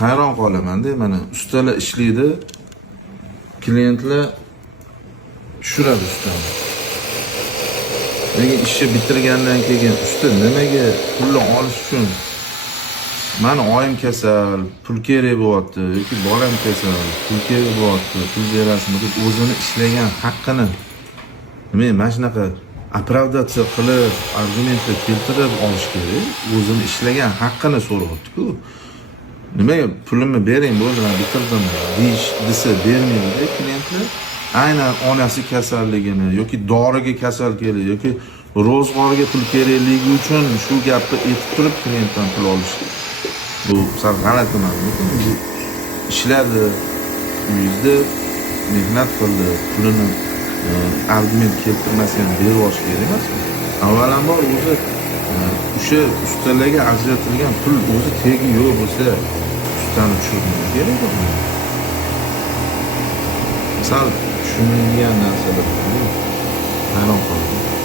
hayron qolaman-da, mana ustalar ishlaydi, klientlar tushiradi ustani. Lekin ishni bitirgandan keyin usta nimaga pulni olish uchun mani oyim kasal, pul kerak bo'lyapti yoki bolam kasal, pul kerak bo'lyapti, pul berasizmi deb o'zini ishlagan haqqini mana shunaqa оправдация qilib, argumentlar keltirib olish kerak. O'zini ishlagan haqqini so'rayapti-ku. Nimaga pulimni bering bo'ldi, men bitirdim desa bermaydi klientlar. Aynan onasi kasalligini yoki doriga kasal keldi yoki ro'zg'orga pul kerakligi uchun shu gapni aytib turib klientdan pul olish. Bu sal g'alati emasmi? Bu ishladi, uyingizda mehnat qildi, pulini argument keltirmasdan berib olish kerak emasmi? Avvalambor o'zi o'sha ustalarga ajratilgan pul o'zi tegi yo'q bo'lsa, ustani tushirmoq kerak bo'ladi. Sal tushunilgan narsalar hayron qoldim.